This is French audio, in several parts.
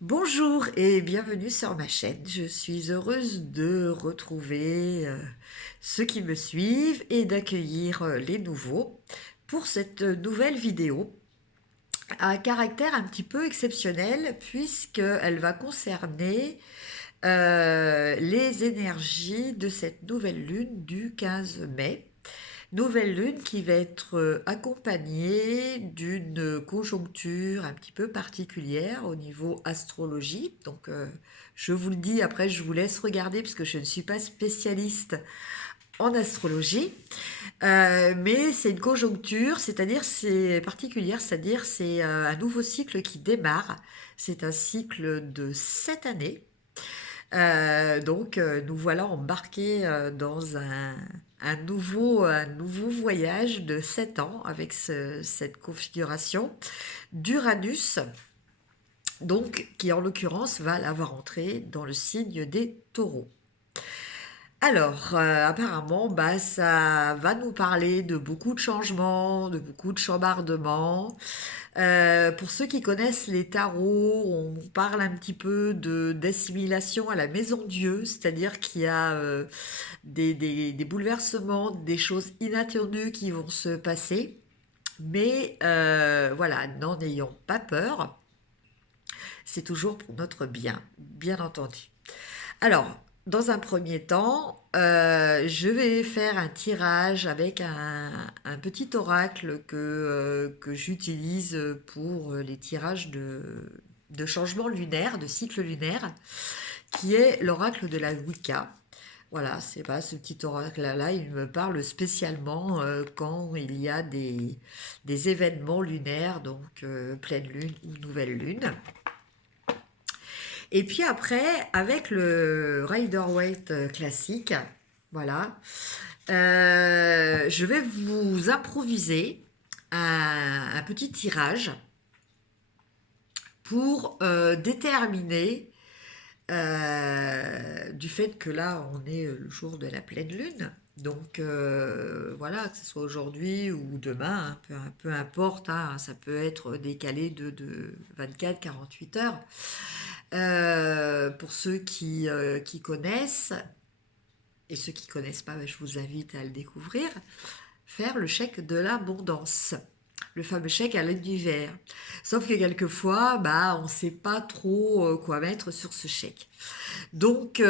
Bonjour et bienvenue sur ma chaîne. Je suis heureuse de retrouver ceux qui me suivent et d'accueillir les nouveaux pour cette nouvelle vidéo à caractère un petit peu exceptionnel puisqu'elle va concerner les énergies de cette nouvelle lune du 15 mai. Nouvelle lune qui va être accompagnée d'une conjoncture un petit peu particulière au niveau astrologie. Donc, je vous le dis, après, je vous laisse regarder puisque je ne suis pas spécialiste en astrologie. Mais c'est une conjoncture, c'est-à-dire c'est particulière, c'est-à-dire c'est un nouveau cycle qui démarre. C'est un cycle de 7 années. Nous voilà embarqués dans un nouveau voyage de 7 ans avec cette configuration d'Uranus, donc qui en l'occurrence va l'avoir entré dans le signe des taureaux. Alors, apparemment, bah, ça va nous parler de beaucoup de changements, de beaucoup de chambardements. Pour ceux qui connaissent les tarots, on parle un petit peu de d'assimilation à la maison Dieu, c'est-à-dire qu'il y a des bouleversements, des choses inattendues qui vont se passer. Mais voilà, n'en ayons pas peur, c'est toujours pour notre bien, bien entendu. Alors, dans un premier temps, je vais faire un tirage avec un petit oracle que j'utilise pour les tirages de changements lunaires, de cycles lunaires, qui est l'oracle de la Wicca. Voilà, c'est pas ce petit oracle-là, il me parle spécialement quand il y a des événements lunaires, donc pleine lune ou nouvelle lune. Et puis après, avec le Rider-Waite classique, voilà, je vais vous improviser un petit tirage pour déterminer, du fait que là, on est le jour de la pleine lune. Donc voilà, que ce soit aujourd'hui ou demain, hein, peu importe, hein, ça peut être décalé de 24-48 heures. Pour ceux qui connaissent, et ceux qui connaissent pas, ben, je vous invite à le découvrir, faire le chèque de l'abondance. Le fameux chèque à l'univers. Sauf que quelquefois, bah, on ne sait pas trop quoi mettre sur ce chèque. Donc,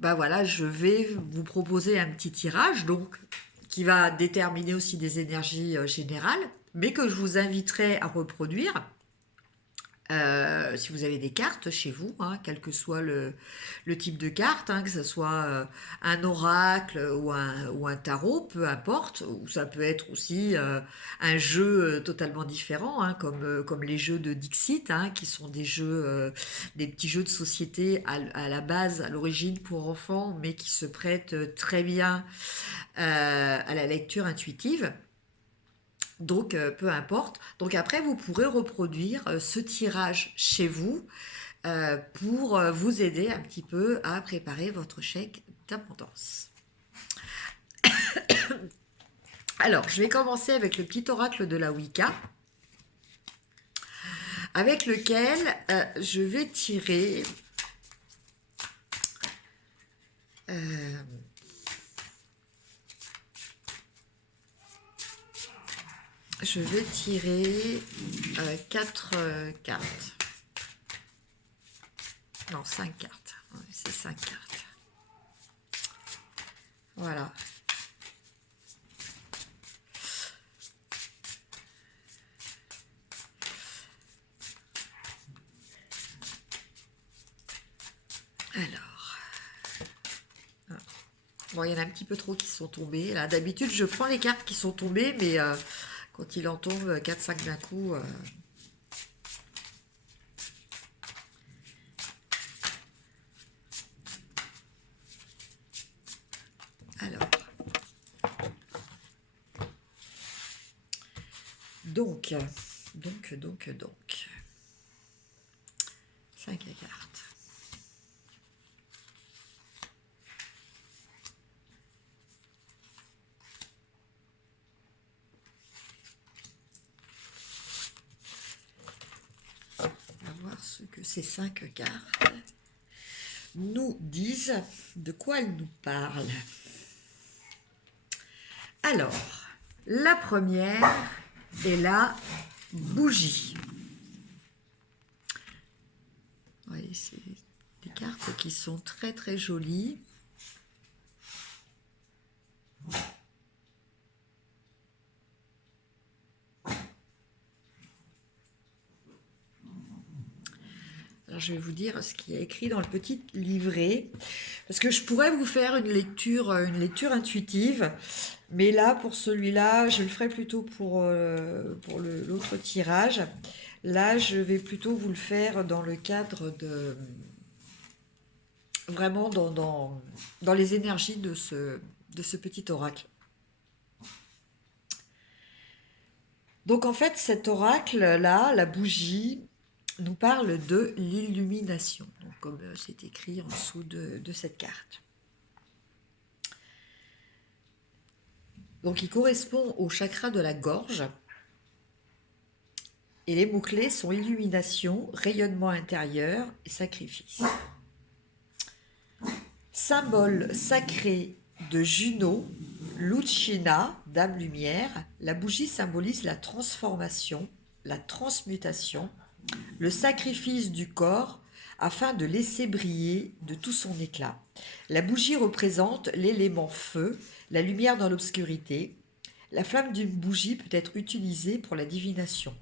bah voilà, je vais vous proposer un petit tirage, donc qui va déterminer aussi des énergies générales, mais que je vous inviterai à reproduire si vous avez des cartes chez vous, hein, quel que soit le type de carte, hein, que ce soit un oracle ou un tarot, peu importe, ou ça peut être aussi un jeu totalement différent, hein, comme les jeux de Dixit, hein, qui sont des jeux, des petits jeux de société à la base, à l'origine pour enfants, mais qui se prêtent très bien à la lecture intuitive. Donc, peu importe. Donc après, vous pourrez reproduire ce tirage chez vous pour vous aider un petit peu à préparer votre chèque d'abondance. Alors, je vais commencer avec le petit oracle de la Wicca, avec lequel je vais tirer euh, je vais tirer 4 cartes. Non, 5 cartes. Ouais, c'est 5 cartes. Voilà. Alors, bon, il y en a un petit peu trop qui sont tombés. Là, d'habitude, je prends les cartes qui sont tombées, mais quand il en tombe 4-5 d'un coup. Alors, donc, donc. 5 cartes. ce que ces 5 cartes nous disent, de quoi elles nous parlent. Alors, la première est la bougie. Oui, c'est des cartes qui sont très très jolies. Alors, je vais vous dire ce qu'il y a écrit dans le petit livret, parce que je pourrais vous faire une lecture intuitive, mais là, pour celui-là, je le ferai plutôt pour l'autre tirage. Là, je vais plutôt vous le faire dans le cadre de... Vraiment dans les énergies de ce petit oracle. Donc, en fait, cet oracle-là, la bougie, nous parle de l'illumination, donc comme c'est écrit en dessous de cette carte. Donc il correspond au chakra de la gorge, et les mots-clés sont illumination, rayonnement intérieur et sacrifice. Symbole sacré de Juno, Lucina, Dame Lumière, la bougie symbolise la transformation, la transmutation, le sacrifice du corps afin de laisser briller de tout son éclat. La bougie représente l'élément feu, la lumière dans l'obscurité. La flamme d'une bougie peut être utilisée pour la divination.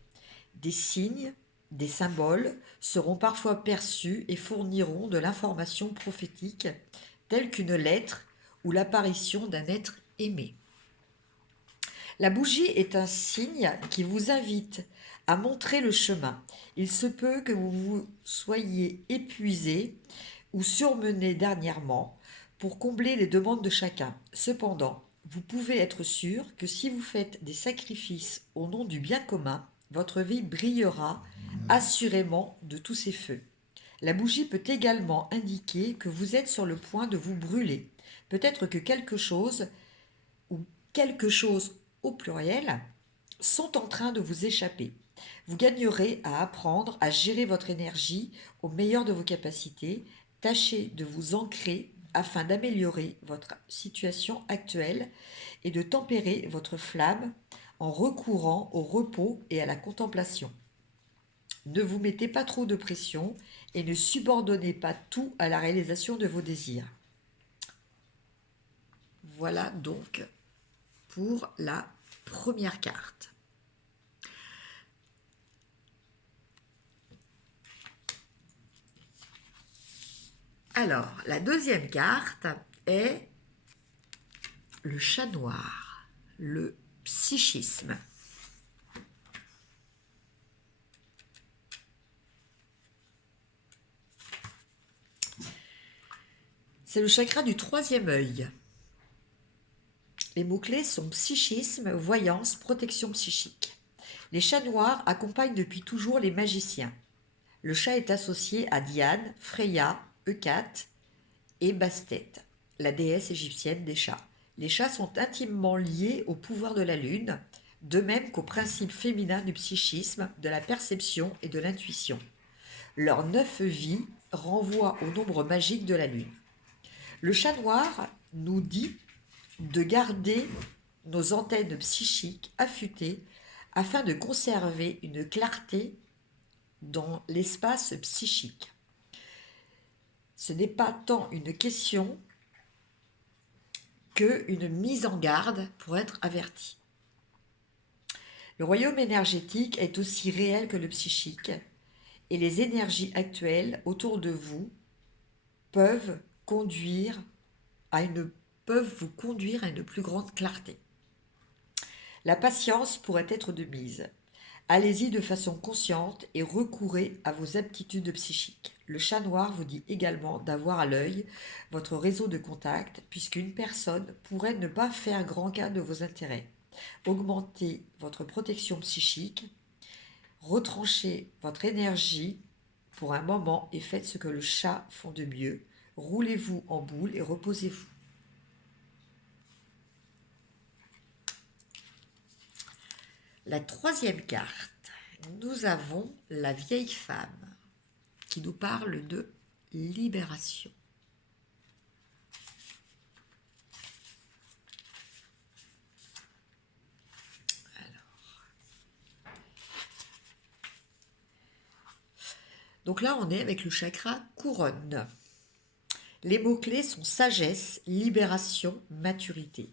Des signes, des symboles seront parfois perçus et fourniront de l'information prophétique, telle qu'une lettre ou l'apparition d'un être aimé. La bougie est un signe qui vous invite à montrer le chemin. Il se peut que vous soyez épuisé ou surmené dernièrement pour combler les demandes de chacun. Cependant, vous pouvez être sûr que si vous faites des sacrifices au nom du bien commun, votre vie brillera assurément de tous ces feux. La bougie peut également indiquer que vous êtes sur le point de vous brûler. Peut-être que quelque chose ou quelque chose au pluriel sont en train de vous échapper. Vous gagnerez à apprendre à gérer votre énergie au meilleur de vos capacités. Tâchez de vous ancrer afin d'améliorer votre situation actuelle et de tempérer votre flamme en recourant au repos et à la contemplation. Ne vous mettez pas trop de pression et ne subordonnez pas tout à la réalisation de vos désirs. Voilà donc pour la première carte. Alors, la deuxième carte est le chat noir, le psychisme. C'est le chakra du troisième œil. Les mots-clés sont psychisme, voyance, protection psychique. Les chats noirs accompagnent depuis toujours les magiciens. Le chat est associé à Diane, Freya, Hecate et Bastet, la déesse égyptienne des chats. Les chats sont intimement liés au pouvoir de la lune, de même qu'au principe féminin du psychisme, de la perception et de l'intuition. Leurs 9 vies renvoient au nombre magique de la lune. Le chat noir nous dit de garder nos antennes psychiques affûtées afin de conserver une clarté dans l'espace psychique. Ce n'est pas tant une question qu'une mise en garde pour être averti. Le royaume énergétique est aussi réel que le psychique et les énergies actuelles autour de vous peuvent vous conduire à une plus grande clarté. La patience pourrait être de mise. Allez-y de façon consciente et recourez à vos aptitudes psychiques. Le chat noir vous dit également d'avoir à l'œil votre réseau de contacts, puisqu'une personne pourrait ne pas faire grand cas de vos intérêts. Augmentez votre protection psychique, retranchez votre énergie pour un moment et faites ce que le chat font de mieux. Roulez-vous en boule et reposez-vous. La troisième carte, nous avons la vieille femme. qui nous parle de libération. Donc là, on est avec le chakra couronne. Les mots-clés sont sagesse, libération, maturité.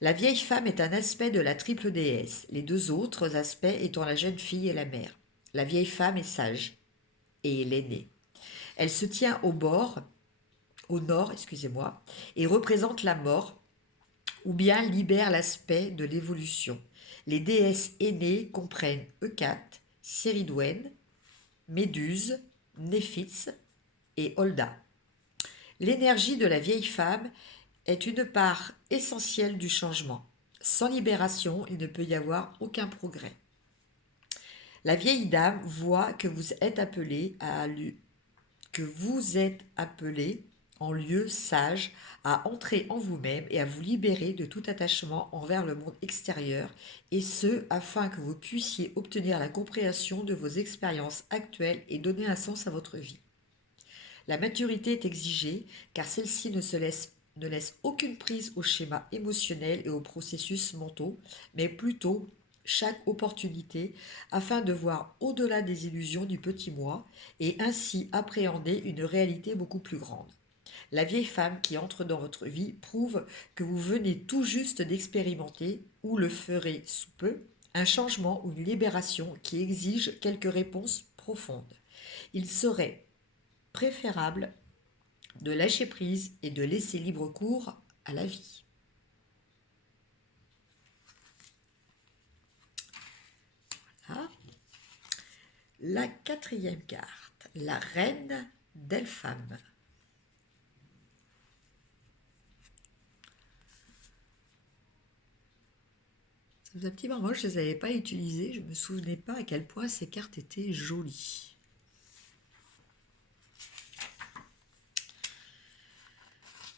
La vieille femme est un aspect de la triple déesse, les deux autres aspects étant la jeune fille et la mère. La vieille femme est sage et est l'aînée. Elle se tient au nord, et représente la mort ou bien libère l'aspect de l'évolution. Les déesses aînées comprennent Hecate, Céridwen, Méduse, Néphitz et Holda. L'énergie de la vieille femme est une part essentielle du changement. Sans libération, il ne peut y avoir aucun progrès. La vieille dame voit que vous êtes appelé en lieu sage à entrer en vous-même et à vous libérer de tout attachement envers le monde extérieur, et ce, afin que vous puissiez obtenir la compréhension de vos expériences actuelles et donner un sens à votre vie. La maturité est exigée, car celle-ci ne laisse aucune prise aux schémas émotionnels et aux processus mentaux, mais plutôt chaque opportunité afin de voir au-delà des illusions du petit moi et ainsi appréhender une réalité beaucoup plus grande. La vieille femme qui entre dans votre vie prouve que vous venez tout juste d'expérimenter, ou le ferez sous peu, un changement ou une libération qui exige quelques réponses profondes. Il serait préférable de lâcher prise et de laisser libre cours à la vie. Voilà. La quatrième carte, la reine d'Elpham. Ça faisait un petit moment que je ne les avais pas utilisées, je ne me souvenais pas à quel point ces cartes étaient jolies.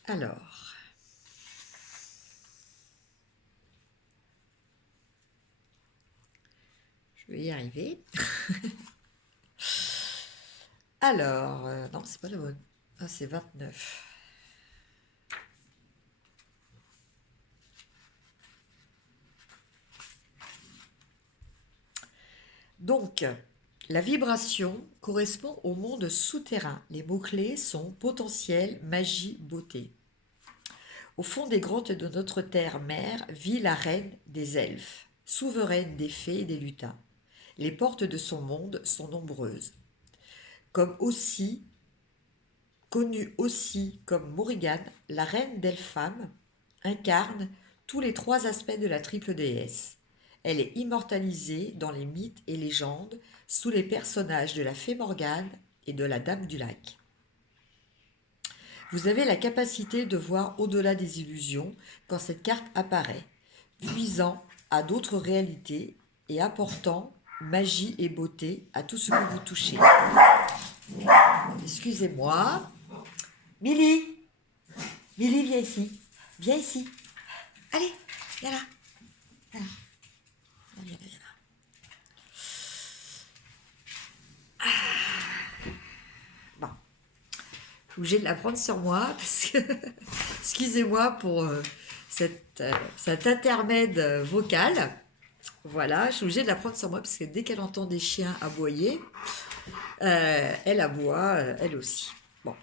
Alors, je vais y arriver. Alors, non, c'est pas la bonne. Ah, c'est 29. Donc, la vibration correspond au monde souterrain. Les mots-clés sont potentiel, magie, beauté. Au fond des grottes de notre terre-mère vit la reine des elfes, souveraine des fées et des lutins. Les portes de son monde sont nombreuses. Connue aussi comme Morrigan, la reine d'Elpham incarne tous les trois aspects de la triple déesse. Elle est immortalisée dans les mythes et légendes sous les personnages de la fée Morgane et de la Dame du Lac. Vous avez la capacité de voir au-delà des illusions quand cette carte apparaît, puisant à d'autres réalités et apportant magie et beauté à tout ce que vous touchez. Excusez-moi. Milly, viens ici. Viens ici. Allez, viens là. Viens là. Bon. Je suis obligée de la prendre sur moi parce que, excusez-moi pour cet intermède vocal. Voilà, je suis obligée de la prendre sur moi parce que dès qu'elle entend des chiens aboyer, elle aboie, elle aussi. Bon.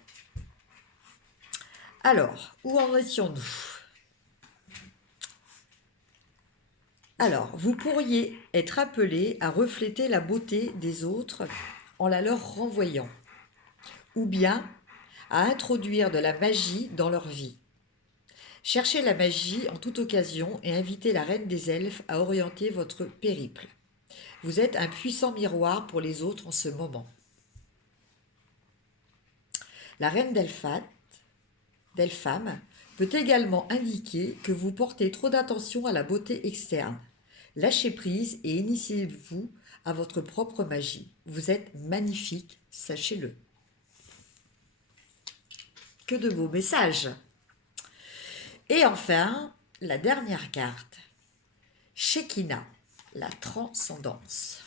Alors, où en étions-nous ? Alors, vous pourriez être appelé à refléter la beauté des autres en la leur renvoyant, ou bien à introduire de la magie dans leur vie. Cherchez la magie en toute occasion et invitez la reine des elfes à orienter votre périple. Vous êtes un puissant miroir pour les autres en ce moment. La reine d'Elpham peut également indiquer que vous portez trop d'attention à la beauté externe. Lâchez prise et initiez-vous à votre propre magie. Vous êtes magnifique, sachez-le. Que de beaux messages. Et enfin, la dernière carte, Shekinah, la transcendance.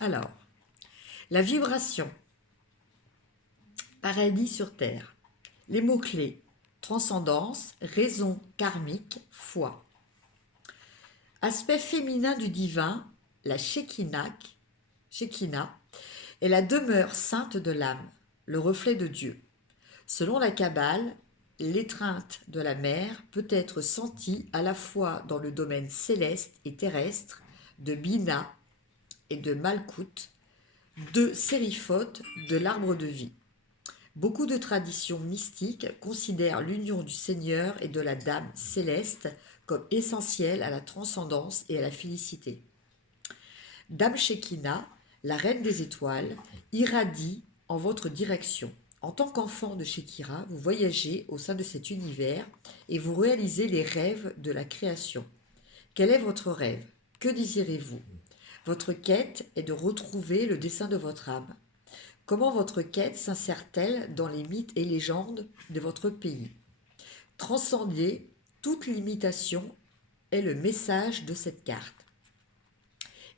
Alors, la vibration, paradis sur terre. Les mots-clés, transcendance, raison karmique, foi. Aspect féminin du divin, la Shekinah est la demeure sainte de l'âme, le reflet de Dieu. Selon la Kabbale, l'étreinte de la mère peut être sentie à la fois dans le domaine céleste et terrestre de Bina et de Malkout, deux sériphotes de l'arbre de vie. Beaucoup de traditions mystiques considèrent l'union du Seigneur et de la Dame céleste comme essentielle à la transcendance et à la félicité. Dame Shekinah, la reine des étoiles, irradie en votre direction. En tant qu'enfant de Shekira, vous voyagez au sein de cet univers et vous réalisez les rêves de la création. Quel est votre rêve? Que désirez-vous? Votre quête est de retrouver le dessein de votre âme. Comment votre quête s'insère-t-elle dans les mythes et légendes de votre pays? Transcender toute limitation est le message de cette carte.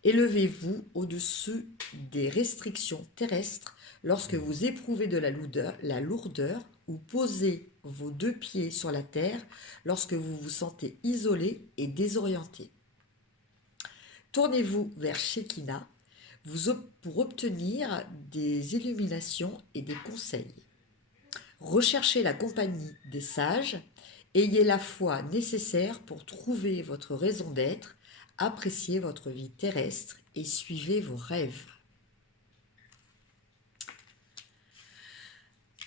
Élevez-vous au-dessus des restrictions terrestres lorsque vous éprouvez de la lourdeur ou posez vos deux pieds sur la terre lorsque vous vous sentez isolé et désorienté. Tournez-vous vers Shekinah pour obtenir des illuminations et des conseils. Recherchez la compagnie des sages, ayez la foi nécessaire pour trouver votre raison d'être, appréciez votre vie terrestre et suivez vos rêves.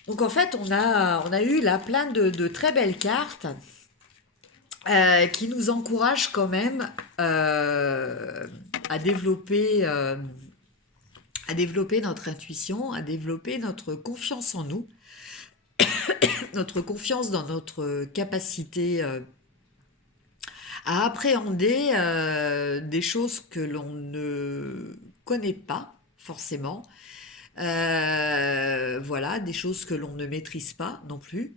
Donc en fait, on a eu là plein de très belles cartes qui nous encouragent quand même à développer notre intuition, à développer notre confiance en nous, notre confiance dans notre capacité à appréhender des choses que l'on ne connaît pas forcément, voilà, des choses que l'on ne maîtrise pas non plus.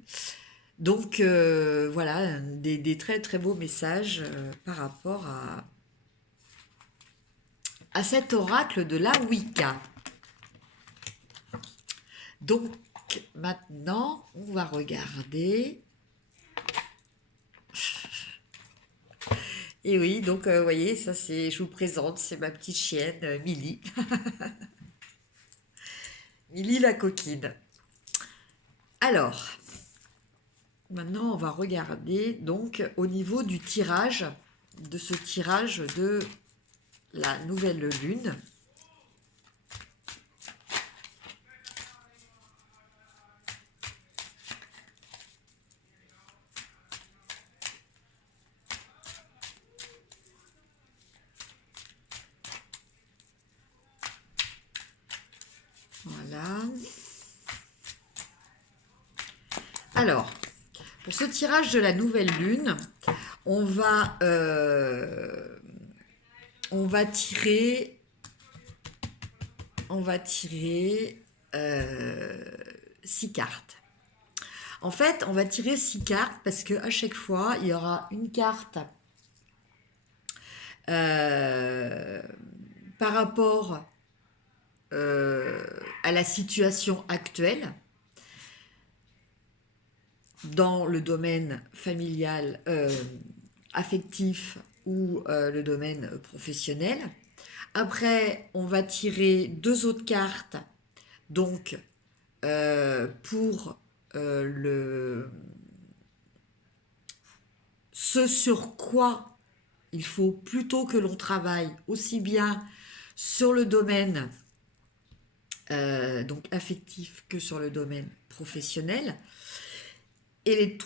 Donc voilà, des très très beaux messages par rapport à cet oracle de la Wicca. Donc maintenant, on va regarder. Et oui, donc vous voyez, ça c'est, je vous présente, c'est ma petite chienne Milly. Milly la coquine. Alors, maintenant on va regarder donc au niveau du tirage, de ce tirage de la nouvelle lune. Voilà. Alors, pour ce tirage de la nouvelle lune, on va tirer 6 cartes. En fait, on va tirer 6 cartes parce qu'à chaque fois, il y aura une carte par rapport à la situation actuelle dans le domaine familial, affectif ou le domaine professionnel. Après, on va tirer 2 autres cartes, donc pour ce sur quoi il faut plutôt que l'on travaille, aussi bien sur le domaine donc affectif que sur le domaine professionnel. Et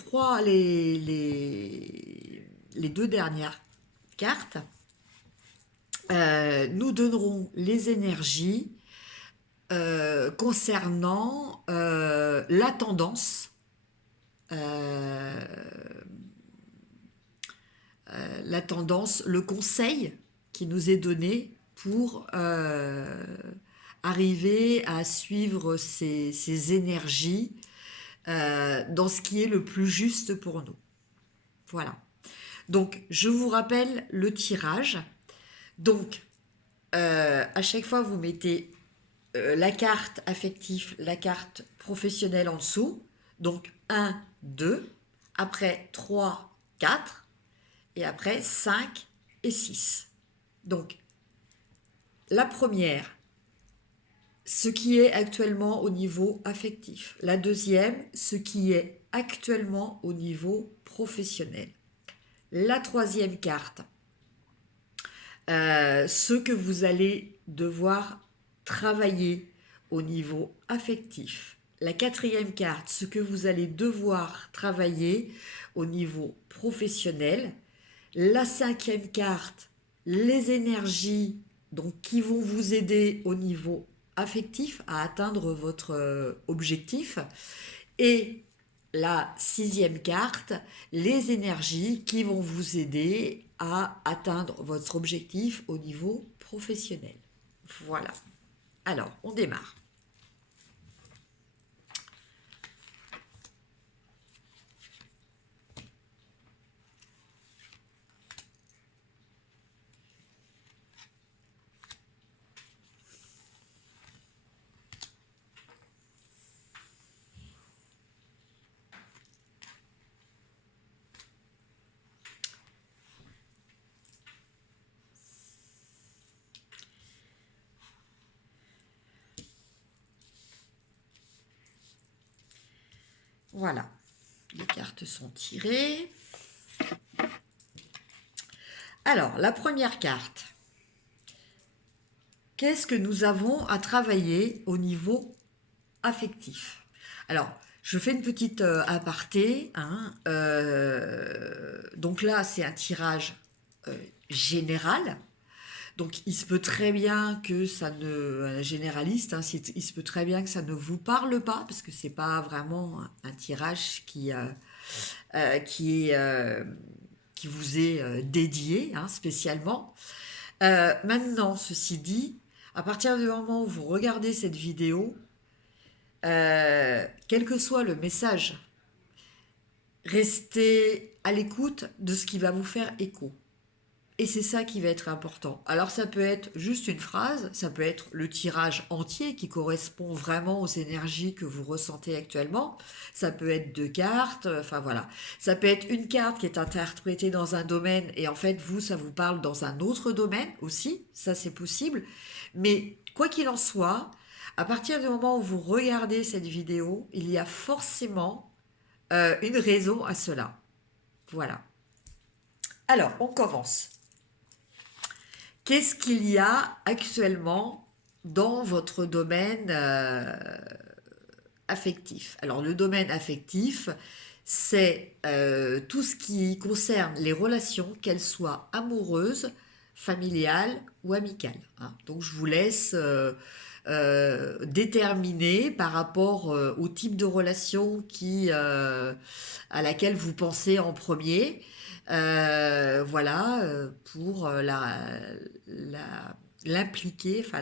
les 2 dernières cartes nous donneront les énergies concernant la tendance, le conseil qui nous est donné pour arriver à suivre ces énergies dans ce qui est le plus juste pour nous. Voilà. Donc, je vous rappelle le tirage. Donc, à chaque fois, vous mettez la carte affective, la carte professionnelle en dessous. Donc 1, 2, après 3, 4, et après 5 et 6. Donc la première, ce qui est actuellement au niveau affectif. La deuxième, ce qui est actuellement au niveau professionnel. La troisième carte, ce que vous allez devoir travailler au niveau affectif. La quatrième carte, ce que vous allez devoir travailler au niveau professionnel. La cinquième carte, les énergies donc, qui vont vous aider au niveau affectif à atteindre votre objectif. Et la sixième carte, les énergies qui vont vous aider à atteindre votre objectif au niveau professionnel. Voilà. Alors, on démarre. Voilà. Les cartes sont tirées. Alors, la première carte. Qu'est-ce que nous avons à travailler au niveau affectif? Alors, je fais une petite aparté. Hein, donc là, c'est un tirage général. Donc, il se peut très bien que ça ne, un généraliste, hein, il se peut très bien que ça ne vous parle pas, parce que c'est pas vraiment un tirage qui est, qui vous est dédié hein, spécialement. Maintenant, ceci dit, à partir du moment où vous regardez cette vidéo, quel que soit le message, restez à l'écoute de ce qui va vous faire écho. Et c'est ça qui va être important. Alors ça peut être juste une phrase, ça peut être le tirage entier qui correspond vraiment aux énergies que vous ressentez actuellement. Ça peut être deux cartes, enfin voilà. Ça peut être une carte qui est interprétée dans un domaine et en fait vous, ça vous parle dans un autre domaine aussi. Ça c'est possible. Mais quoi qu'il en soit, à partir du moment où vous regardez cette vidéo, il y a forcément une raison à cela. Voilà. Alors, on commence. Qu'est-ce qu'il y a actuellement dans votre domaine affectif? Alors, le domaine affectif, c'est tout ce qui concerne les relations, qu'elles soient amoureuses, familiales ou amicales. Hein. Donc, je vous laisse déterminer par rapport au type de relation à laquelle vous pensez en premier. Voilà, pour l'impliquer, enfin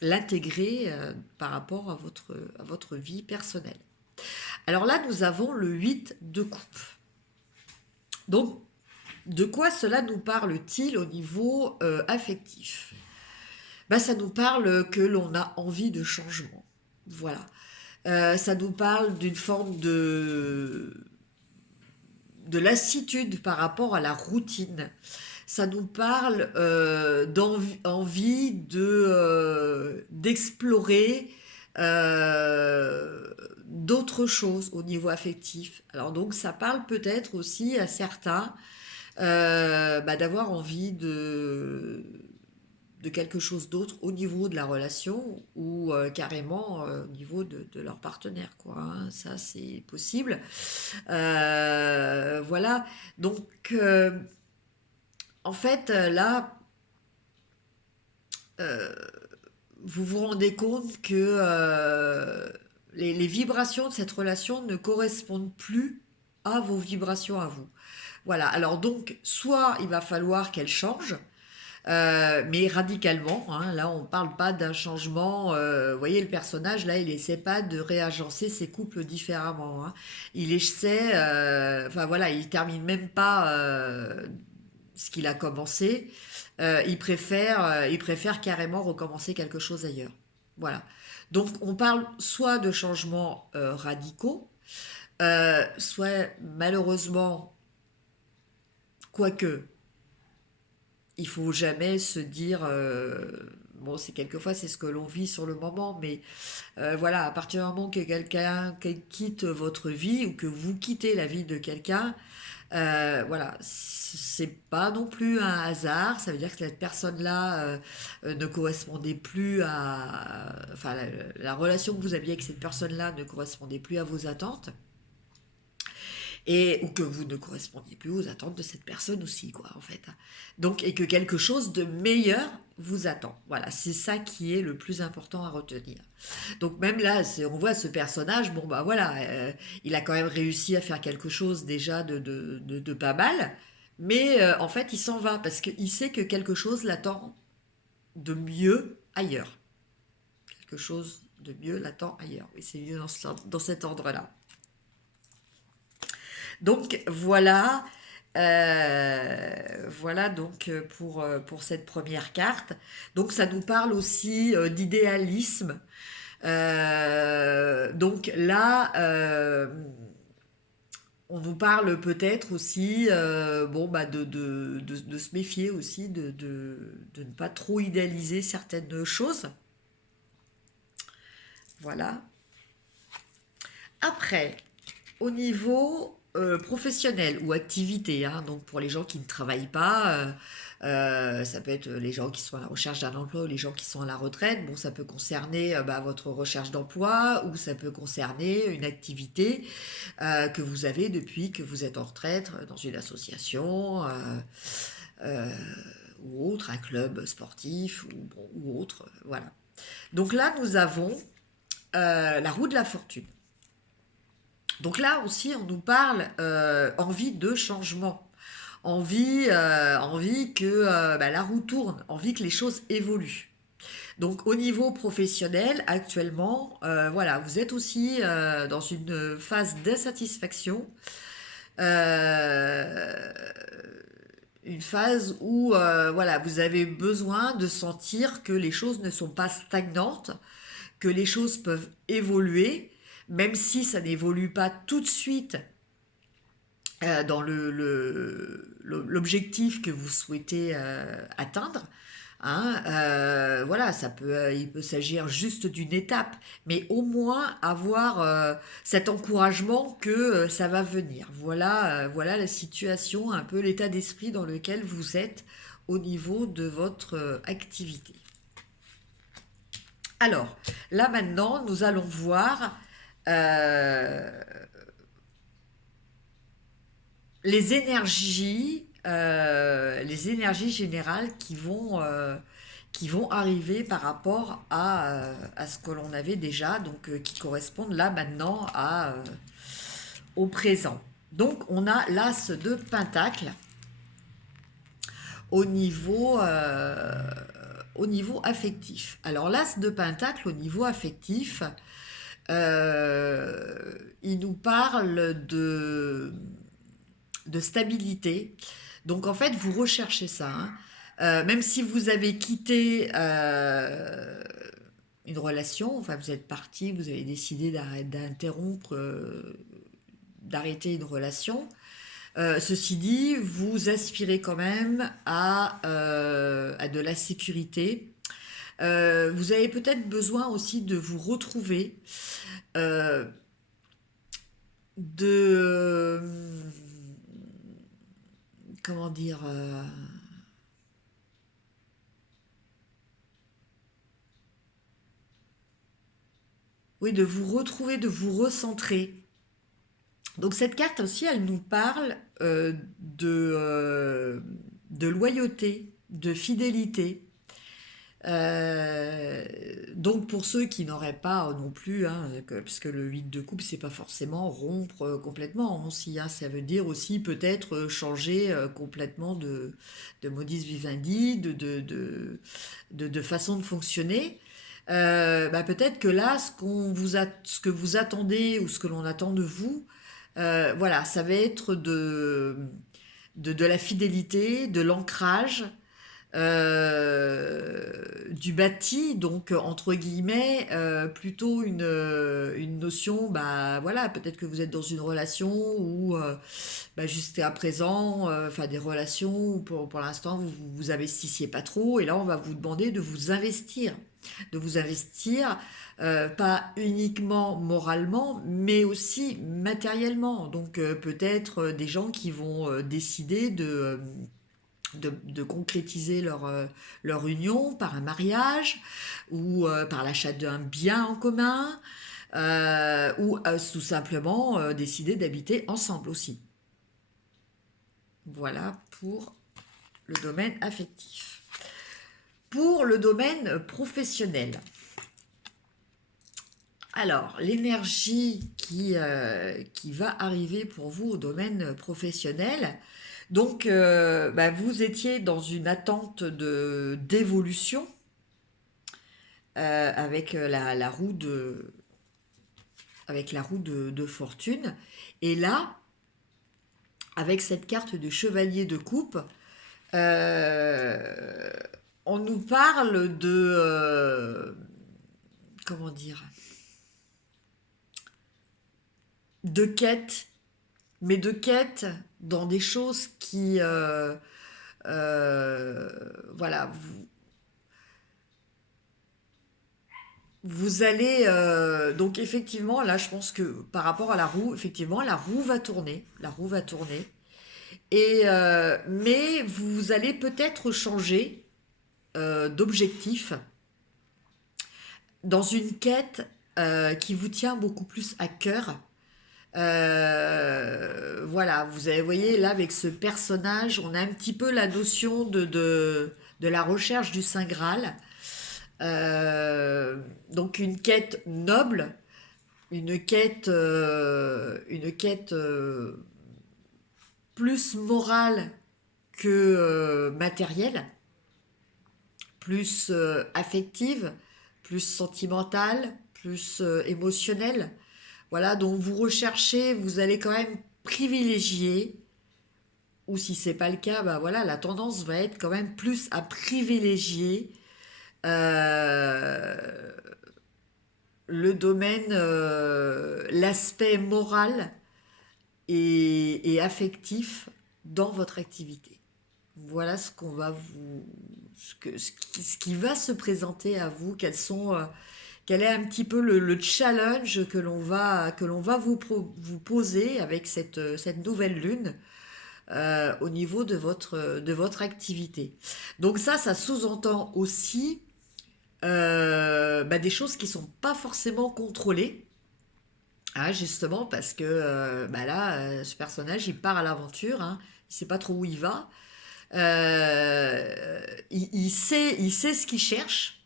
l'intégrer par rapport à votre vie personnelle. Alors là, nous avons le 8 de coupe. Donc, de quoi cela nous parle-t-il au niveau affectif? Ben, ça nous parle que l'on a envie de changement. Voilà. Ça nous parle d'une forme de lassitude par rapport à la routine. Ça nous parle d'envie d'explorer d'autres choses au niveau affectif. Alors donc ça parle peut-être aussi à certains d'avoir envie de quelque chose d'autre au niveau de la relation ou carrément au niveau de leur partenaire, quoi. Hein. Ça, c'est possible. Voilà. Donc, en fait, là, euh, vous vous rendez compte que les vibrations de cette relation ne correspondent plus à vos vibrations à vous. Voilà. Alors donc, soit il va falloir qu'elle change, mais radicalement. Hein, là, on ne parle pas d'un changement. Vous voyez, le personnage, là, il n'essaie pas de réagencer ses couples différemment. Hein. Il essaie, enfin voilà, il termine même pas ce qu'il a commencé. ils préfèrent carrément recommencer quelque chose ailleurs. Voilà. Donc on parle soit de changements radicaux, soit malheureusement, quoique, il faut jamais se dire, bon, c'est quelquefois c'est ce que l'on vit sur le moment, mais voilà, à partir du moment que quelqu'un quitte votre vie ou que vous quittez la vie de quelqu'un, voilà, c'est pas non plus un hasard. Ça veut dire que cette personne-là ne correspondait plus enfin, la relation que vous aviez avec cette personne-là ne correspondait plus à vos attentes. Et ou que vous ne correspondiez plus aux attentes de cette personne aussi, quoi, en fait. Donc, et que quelque chose de meilleur vous attend. Voilà, c'est ça qui est le plus important à retenir. Donc même là, on voit ce personnage, bon bah voilà, il a quand même réussi à faire quelque chose déjà de pas mal, mais en fait il s'en va parce qu'il sait que quelque chose l'attend de mieux ailleurs. Quelque chose de mieux l'attend ailleurs. Oui, c'est dans cet ordre-là. Donc voilà, voilà donc pour cette première carte. Donc ça nous parle aussi d'idéalisme. Donc là, on nous parle peut-être aussi bon, bah de se méfier aussi, de ne pas trop idéaliser certaines choses. Voilà. Après, au niveau professionnel ou activité, hein, donc pour les gens qui ne travaillent pas, ça peut être les gens qui sont à la recherche d'un emploi ou les gens qui sont à la retraite. Bon, ça peut concerner bah, votre recherche d'emploi ou ça peut concerner une activité que vous avez depuis que vous êtes en retraite dans une association euh, ou autre, un club sportif ou, bon, ou autre. Voilà. Donc là, nous avons la roue de la fortune. Donc là aussi, on nous parle envie de changement, envie que bah, la roue tourne, envie que les choses évoluent. Donc au niveau professionnel, actuellement, voilà, vous êtes aussi dans une phase d'insatisfaction, euh, une phase où voilà, vous avez besoin de sentir que les choses ne sont pas stagnantes, que les choses peuvent évoluer, même si ça n'évolue pas tout de suite dans l'objectif que vous souhaitez atteindre. Hein, voilà, il peut s'agir juste d'une étape, mais au moins avoir cet encouragement que ça va venir. Voilà, voilà la situation, un peu l'état d'esprit dans lequel vous êtes au niveau de votre activité. Alors, là maintenant, nous allons voir euh, les énergies générales qui vont arriver par rapport à ce que l'on avait déjà, donc qui correspondent là maintenant au présent. Donc on a l'as de Pentacle au au niveau affectif. Alors l'as de Pentacle au niveau affectif, il nous parle de stabilité. Donc en fait, vous recherchez ça. Hein. Même si vous avez quitté une relation, enfin vous êtes parti, vous avez décidé d'interrompre, d'arrêter une relation. Ceci dit, vous aspirez quand même à de la sécurité. Vous avez peut-être besoin aussi de vous retrouver, euh, de comment dire, oui, de vous retrouver, de vous recentrer. Donc cette carte aussi, elle nous parle de loyauté, de fidélité. Donc pour ceux qui n'auraient pas non plus, hein, puisque le 8 de coupe, c'est pas forcément rompre complètement aussi, hein, ça veut dire aussi peut-être changer complètement de modus vivendi, de façon de fonctionner. Bah peut-être que là, ce que vous attendez ou ce que l'on attend de vous, voilà, ça va être de la fidélité, de l'ancrage, du bâti, donc entre guillemets, plutôt une notion, bah voilà, peut-être que vous êtes dans une relation où bah, jusqu'à présent, enfin des relations où pour l'instant vous investissiez pas trop, et là on va vous demander de vous investir, pas uniquement moralement, mais aussi matériellement. Donc peut-être des gens qui vont décider de concrétiser leur union par un mariage ou par l'achat d'un bien en commun ou tout simplement décider d'habiter ensemble aussi. Voilà pour le domaine affectif. Pour le domaine professionnel, alors l'énergie qui va arriver pour vous au domaine professionnel, donc bah, vous étiez dans une attente d'évolution avec la roue de fortune. Et là, avec cette carte de chevalier de coupe, euh, on nous parle comment dire, de quête, mais de quête dans des choses qui, voilà, vous allez donc effectivement là, je pense que par rapport à la roue, effectivement, la roue va tourner, et mais vous allez peut-être changer d'objectif dans une quête qui vous tient beaucoup plus à cœur. Voilà, voyez là avec ce personnage, on a un petit peu la notion de la recherche du Saint Graal. Donc une quête noble, une quête plus morale que matérielle, plus affective, plus sentimentale, plus émotionnelle. Voilà, donc vous recherchez, vous allez quand même privilégier, ou si c'est pas le cas, bah voilà, la tendance va être quand même plus à privilégier euh, le domaine, l'aspect moral et affectif dans votre activité. Voilà ce qu'on va vous, ce qui va se présenter à vous, quel est un petit peu le challenge que l'on va vous poser avec cette nouvelle lune au niveau de votre activité. Donc ça sous-entend aussi bah, des choses qui sont pas forcément contrôlées. Ah, justement, parce que bah là, ce personnage, il part à l'aventure, hein, il sait pas trop où il va. Il sait ce qu'il cherche,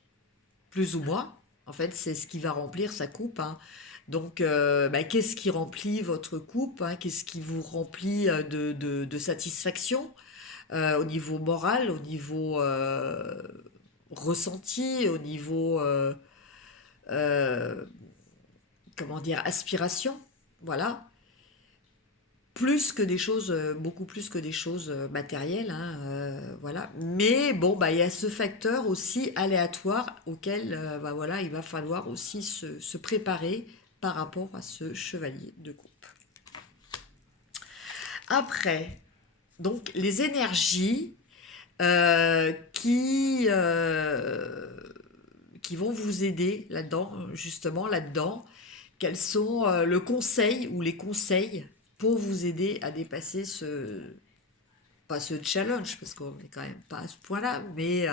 plus ou moins. En fait, c'est ce qui va remplir sa coupe, hein. Donc, bah, qu'est-ce qui remplit votre coupe, hein? Qu'est-ce qui vous remplit de satisfaction au niveau moral, au niveau ressenti, au niveau euh, comment dire, aspiration, voilà, plus que des choses, beaucoup plus que des choses matérielles, hein, voilà. Mais bon, bah, il y a ce facteur aussi aléatoire auquel, bah, voilà, il va falloir aussi se préparer par rapport à ce chevalier de coupe. Après, donc les énergies qui vont vous aider là-dedans, justement là-dedans, quels sont le conseil ou les conseils pour vous aider à dépasser pas ce challenge, parce qu'on n'est quand même pas à ce point-là, mais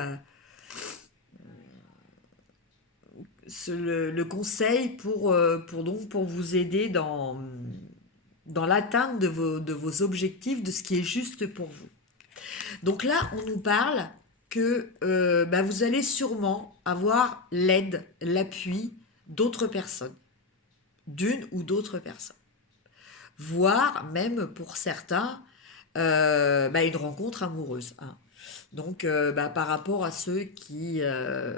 le conseil pour vous aider dans l'atteinte de vos objectifs, de ce qui est juste pour vous. Donc là, on nous parle que bah, vous allez sûrement avoir l'aide, l'appui d'autres personnes, d'une ou d'autres personnes, voire même pour certains bah, une rencontre amoureuse, hein. Donc bah, par rapport à ceux qui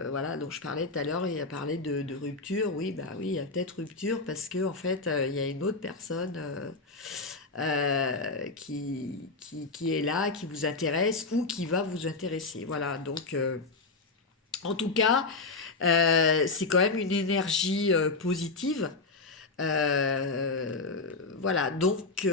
voilà, dont je parlais tout à l'heure, il a parlé de rupture, oui bah oui, il y a peut-être rupture parce que en fait il y a une autre personne qui est là, qui vous intéresse ou qui va vous intéresser. Voilà, donc en tout cas, c'est quand même une énergie positive. Voilà, donc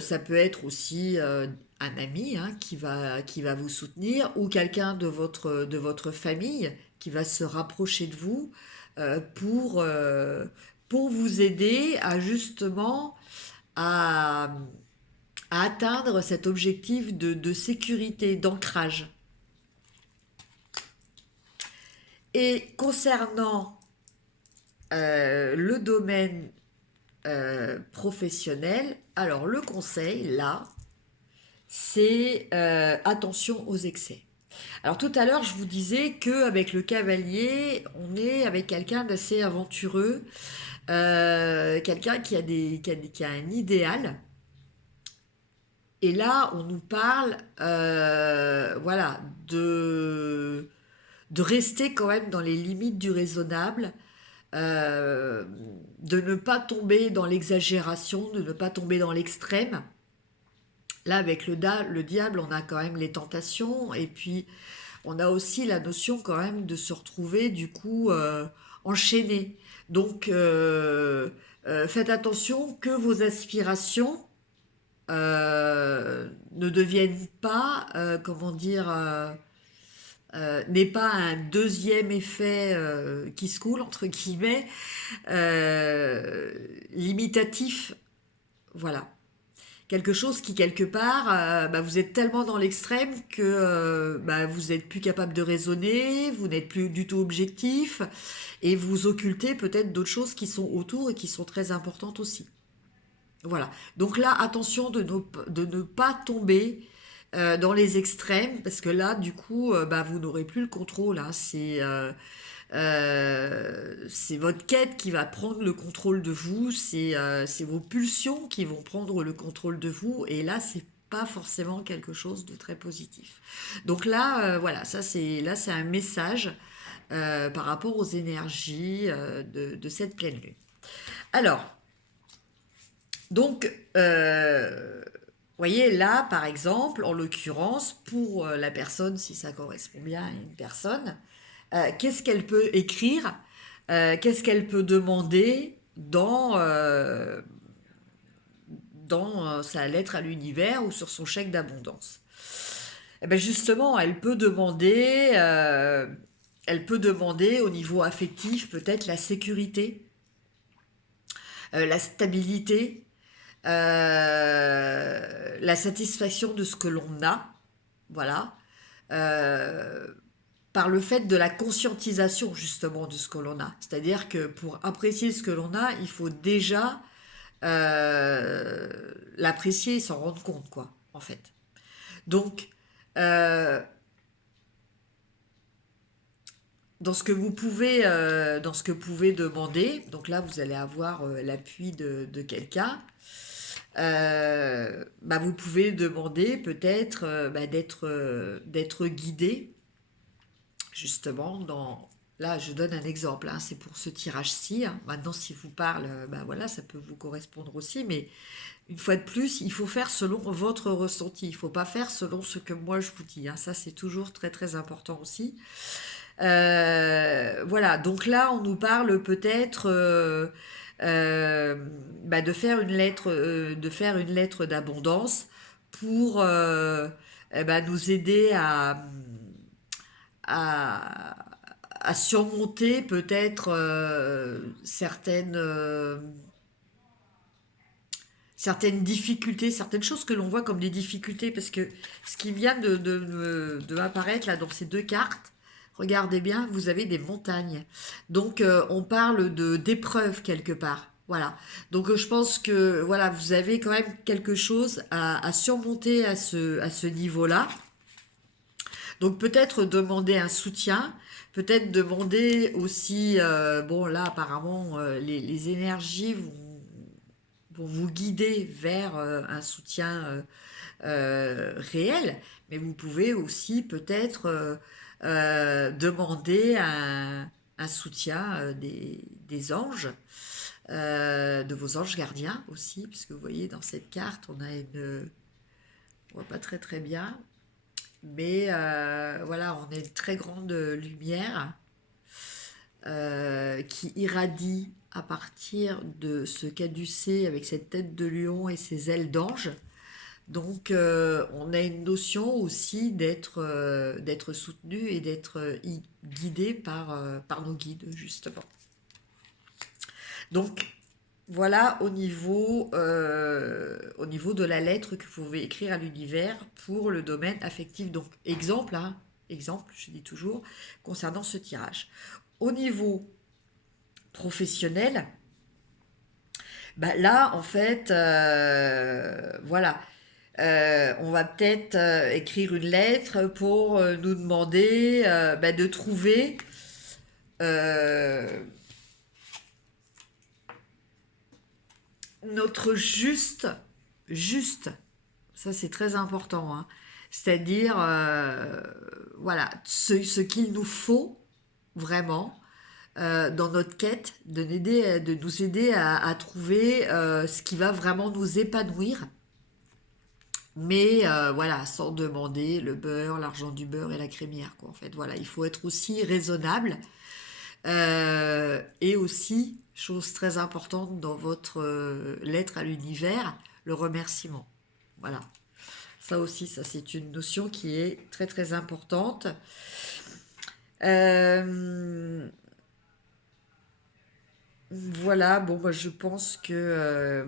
ça peut être aussi un ami hein, qui va vous soutenir ou quelqu'un de votre famille qui va se rapprocher de vous euh, pour, euh, pour vous aider à justement à, à atteindre cet objectif de sécurité, d'ancrage. Et concernant le domaine professionnel, alors le conseil, là, c'est attention aux excès. Alors tout à l'heure, je vous disais qu'avec le cavalier, on est avec quelqu'un d'assez aventureux, quelqu'un qui a un idéal. Et là, on nous parle, voilà, de rester quand même dans les limites du raisonnable, euh, de ne pas tomber dans l'exagération, de ne pas tomber dans l'extrême. Là, avec le diable, on a quand même les tentations, et puis on a aussi la notion quand même de se retrouver du coup enchaîné. Donc, faites attention que vos aspirations ne deviennent pas, comment dire, n'est pas un deuxième effet qui se coule, entre guillemets, euh, limitatif. Voilà. Quelque chose qui, quelque part, bah, vous êtes tellement dans l'extrême que bah, vous n'êtes plus capable de raisonner, vous n'êtes plus du tout objectif, et vous occultez peut-être d'autres choses qui sont autour et qui sont très importantes aussi. Voilà. Donc là, attention de ne pas tomber dans les extrêmes, parce que là, du coup, bah, vous n'aurez plus le contrôle. Hein. C'est votre quête qui va prendre le contrôle de vous, c'est vos pulsions qui vont prendre le contrôle de vous, et là, c'est pas forcément quelque chose de très positif. Donc là, voilà, là, c'est un message par rapport aux énergies de cette pleine lune. Alors, donc, voyez, là, par exemple, en l'occurrence, pour la personne, si ça correspond bien à une personne, qu'est-ce qu'elle peut écrire, qu'est-ce qu'elle peut demander dans sa lettre à l'univers ou sur son chèque d'abondance. Et bien justement, elle peut demander au niveau affectif peut-être la sécurité, la stabilité, la satisfaction de ce que l'on a, voilà, euh, par le fait de la conscientisation justement de ce que l'on a. C'est-à-dire que pour apprécier ce que l'on a, il faut déjà euh, l'apprécier et s'en rendre compte, quoi, en fait. Donc, euh, dans ce que vous pouvez demander, donc là, vous allez avoir l'appui de quelqu'un. Bah, vous pouvez demander peut-être bah, d'être guidé justement dans... Là, je donne un exemple, hein, c'est pour ce tirage-ci. Hein. Maintenant, si vous parle, bah voilà, ça peut vous correspondre aussi, mais une fois de plus, il faut faire selon votre ressenti. Il ne faut pas faire selon ce que moi je vous dis. Hein. Ça, c'est toujours très très important aussi. Voilà, donc là, on nous parle peut-être euh, bah, de faire une lettre d'abondance pour eh ben, nous aider à, à surmonter peut-être certaines difficultés, certaines choses que l'on voit comme des difficultés, parce que ce qui vient de m'apparaître là dans ces deux cartes, regardez bien, vous avez des montagnes. Donc on parle d'épreuves quelque part. Voilà. Donc je pense que voilà, vous avez quand même quelque chose à surmonter à ce niveau-là. Donc peut-être demander un soutien, peut-être demander aussi, bon là apparemment les énergies vont vous guider vers un soutien réel, mais vous pouvez aussi peut-être demander un soutien des anges de vos anges gardiens aussi, puisque vous voyez dans cette carte, on a on voit pas très très bien, mais voilà, on a une très grande lumière qui irradie à partir de ce caducée avec cette tête de lion et ses ailes d'ange. Donc, on a une notion aussi d'être soutenu et d'être guidé par nos guides, justement. Donc, voilà au niveau de la lettre que vous pouvez écrire à l'univers pour le domaine affectif. Donc, exemple, hein, exemple, je dis toujours, concernant ce tirage. Au niveau professionnel, bah là, en fait, voilà, on va peut-être écrire une lettre pour nous demander bah, de trouver euh, notre juste, ça c'est très important, hein. C'est-à-dire, voilà, ce qu'il nous faut vraiment dans notre quête, de nous aider à trouver ce qui va vraiment nous épanouir, mais voilà, sans demander le beurre, l'argent du beurre et la crémière, quoi. En fait, voilà, il faut être aussi raisonnable et aussi, chose très importante dans votre lettre à l'univers, le remerciement. Voilà, ça aussi, ça c'est une notion qui est très très importante. Euh, voilà, bon, moi je pense que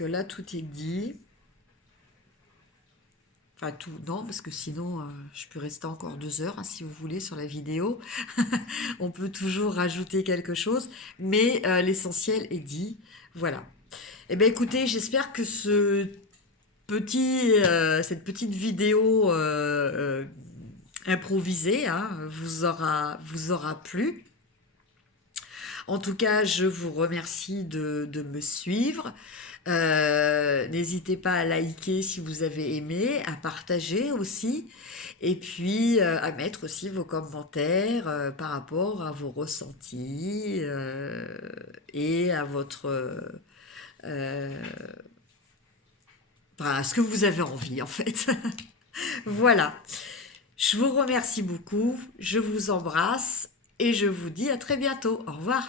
là tout est dit. Enfin tout, non, parce que sinon je peux rester encore 2 heures hein, si vous voulez sur la vidéo. On peut toujours rajouter quelque chose, mais l'essentiel est dit. Voilà. Eh bien écoutez, j'espère que cette petite vidéo improvisée hein, vous aura plu. En tout cas, je vous remercie de me suivre. N'hésitez pas à liker si vous avez aimé, à partager aussi, et puis à mettre aussi vos commentaires par rapport à vos ressentis et à euh, enfin, à ce que vous avez envie en fait. Voilà. Je vous remercie beaucoup, je vous embrasse et je vous dis à très bientôt. Au revoir.